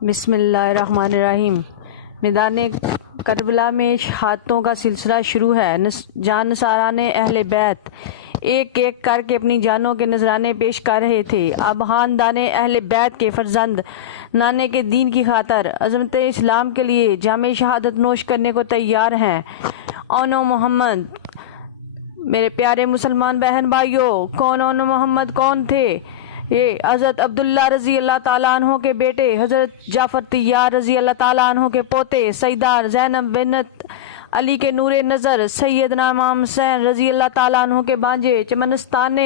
بسم اللہ الرحمن الرحیم۔ میدان کربلا میں شہادتوں کا سلسلہ شروع ہے۔ جان نثاران اہل بیت ایک ایک کر کے اپنی جانوں کے نذرانے پیش کر رہے تھے۔ اب خاندان اہل بیت کے فرزند نانے کے دین کی خاطر عظمت اسلام کے لیے جام شہادت نوش کرنے کو تیار ہیں۔ اونو محمد، میرے پیارے مسلمان بہن بھائیوں، کون اونو محمد کون تھے؟ یہ حضرت عبداللہ رضی اللہ تعالیٰ عنہ کے بیٹے، حضرت جعفر طیار رضی اللہ تعالیٰ عنہ کے پوتے، سیدہ زینب بنت علی کے نور نظر، سیدنا امام حسین رضی اللہ تعالیٰ عنہ کے بانجے، چمنستان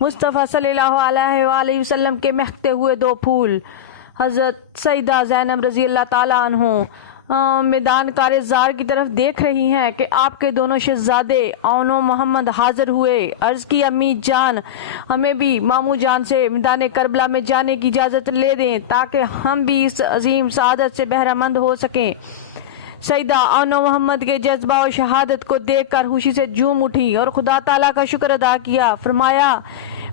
مصطفیٰ صلی اللہ علیہ وآلہ وسلم کے مہکتے ہوئے دو پھول، حضرت سیدہ زینب رضی اللہ تعالیٰ عنہ میدان کارزار کی طرف دیکھ رہی ہیں کہ آپ کے دونوں شہزادے اونو محمد حاضر ہوئے۔ عرض کی امی جان، ہمیں بھی ماموں جان سے میدان کربلا میں جانے کی اجازت لے دیں تاکہ ہم بھی اس عظیم سعادت سے بہرہ مند ہو سکیں۔ سیدہ اونو محمد کے جذبہ و شہادت کو دیکھ کر خوشی سے جھوم اٹھی اور خدا تعالیٰ کا شکر ادا کیا۔ فرمایا،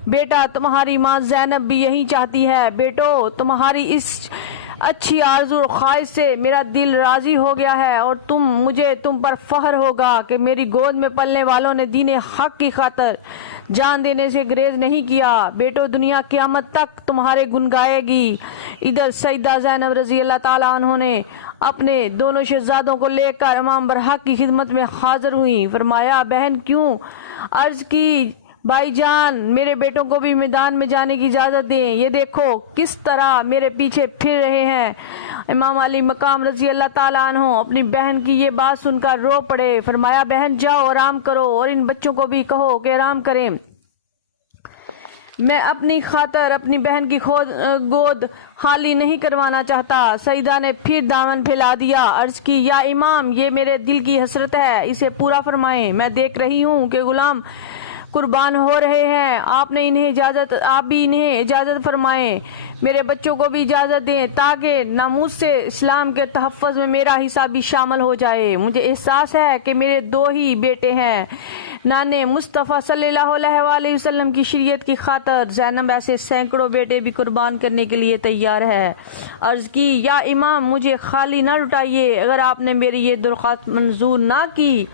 بیٹا تمہاری ماں زینب بھی یہی چاہتی ہے۔ بیٹو، تمہاری اس اچھی آرزو اور خواہش سے میرا دل راضی ہو گیا ہے اور مجھے تم پر فخر ہوگا کہ میری گود میں پلنے والوں نے دین حق کی خاطر جان دینے سے گریز نہیں کیا۔ بیٹو، دنیا قیامت تک تمہارے گن گائے گی۔ ادھر سیدہ زینب رضی اللہ تعالیٰ عنہ نے اپنے دونوں شہزادوں کو لے کر امام برحق کی خدمت میں حاضر ہوئی۔ فرمایا، بہن کیوں؟ عرض کی، بھائی جان، میرے بیٹوں کو بھی میدان میں جانے کی اجازت دیں۔ یہ دیکھو کس طرح میرے پیچھے پھر رہے ہیں۔ امام علی مقام رضی اللہ تعالیٰ عنہ اپنی بہن کی یہ بات سن کر رو پڑے۔ فرمایا، بہن جاؤ آرام کرو اور ان بچوں کو بھی کہو کہ آرام کریں۔ میں اپنی خاطر اپنی بہن کی گود خالی نہیں کروانا چاہتا۔ سیدہ نے پھر دامن پھیلا دیا۔ عرض کی، یا امام، یہ میرے دل کی حسرت ہے، اسے پورا فرمائیں۔ میں دیکھ رہی ہوں کہ غلام قربان ہو رہے ہیں، آپ بھی انہیں اجازت فرمائیں۔ میرے بچوں کو بھی اجازت دیں تاکہ ناموس سے اسلام کے تحفظ میں میرا حصہ بھی شامل ہو جائے۔ مجھے احساس ہے کہ میرے دو ہی بیٹے ہیں۔ نانے مصطفیٰ صلی اللہ علیہ وآلہ وسلم کی شریعت کی خاطر زینب ایسے سینکڑوں بیٹے بھی قربان کرنے کے لیے تیار ہے۔ عرض کی، یا امام، مجھے خالی نہ لٹائیے۔ اگر آپ نے میری یہ درخواست منظور نہ کی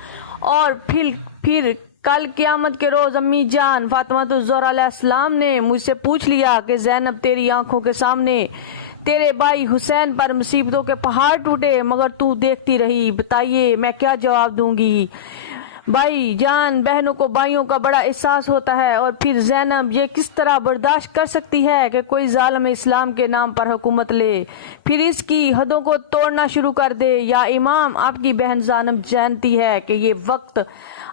اور پھر کل قیامت کے روز امی جان فاطمہ الزہرا علیہ السلام نے مجھ سے پوچھ لیا کہ زینب تیری آنکھوں کے سامنے تیرے بھائی حسین پر مصیبتوں کے پہاڑ ٹوٹے مگر تو دیکھتی رہی، بتائیے میں کیا جواب دوں گی؟ بھائی جان، بہنوں کو بھائیوں کا بڑا احساس ہوتا ہے، اور پھر زینب یہ کس طرح برداشت کر سکتی ہے کہ کوئی ظالم اسلام کے نام پر حکومت لے، پھر اس کی حدوں کو توڑنا شروع کر دے۔ یا امام، آپ کی بہن زینب جانتی ہے کہ یہ وقت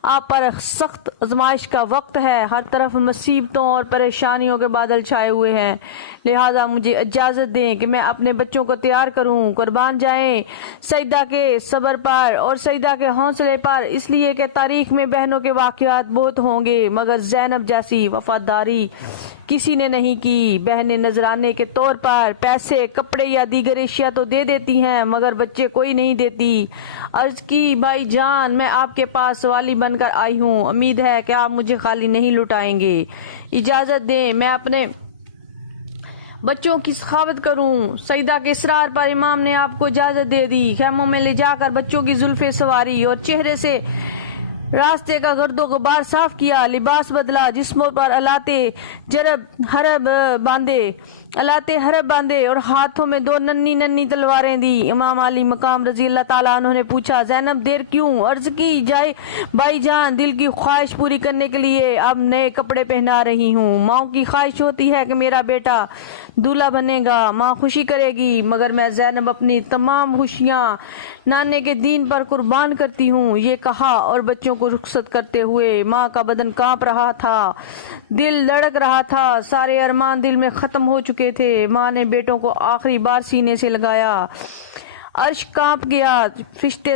آپ پر سخت آزمائش کا وقت ہے، ہر طرف مصیبتوں اور پریشانیوں کے بادل چھائے ہوئے ہیں، لہذا مجھے اجازت دیں کہ میں اپنے بچوں کو تیار کروں، قربان جائیں سیدہ کے صبر پر اور سیدہ کے حوصلے پر، اس لیے کہ تاریخ میں بہنوں کے واقعات بہت ہوں گے مگر زینب جیسی وفاداری کسی نے نہیں کی۔ بہنیں نذرانے کے طور پر پیسے، کپڑے یا دیگر اشیاء تو دے دیتی ہیں مگر بچے کوئی نہیں دیتی۔ عرض کی، بھائی جان، میں آپ کے پاس سوالی بن کر آئی ہوں، امید ہے کہ آپ مجھے خالی نہیں لٹائیں گے۔ اجازت دیں میں اپنے بچوں کی سخاوت کروں۔ سیدہ کے اصرار پر امام نے آپ کو اجازت دے دی۔ خیموں میں لے جا کر بچوں کی زلفیں سواری اور چہرے سے راستے کا گرد و غبار صاف کیا، لباس بدلا، جسموں پر آلات حرب باندھے اور ہاتھوں میں دو ننھی تلواریں دی۔ امام علی مقام رضی اللہ تعالیٰ عنہ نے پوچھا، زینب دیر کیوں؟ عرض کی جائے، بھائی جان، دل کی خواہش پوری کرنے کے لیے اب نئے کپڑے پہنا رہی ہوں۔ ماں کی خواہش ہوتی ہے کہ میرا بیٹا دولہا بنے گا، ماں خوشی کرے گی، مگر میں زینب اپنی تمام خوشیاں نانے کے دین پر قربان کرتی ہوں۔ یہ کہا اور بچوں کو رخصت کرتے ہوئے ماں کا بدن کانپ رہا تھا، دل دھڑک رہا تھا، سارے ارمان دل میں ختم ہو چکے تھے۔ ماں نے بیٹوں کو آخری بار سینے سے لگایا، عرش کانپ گیا، فرشتے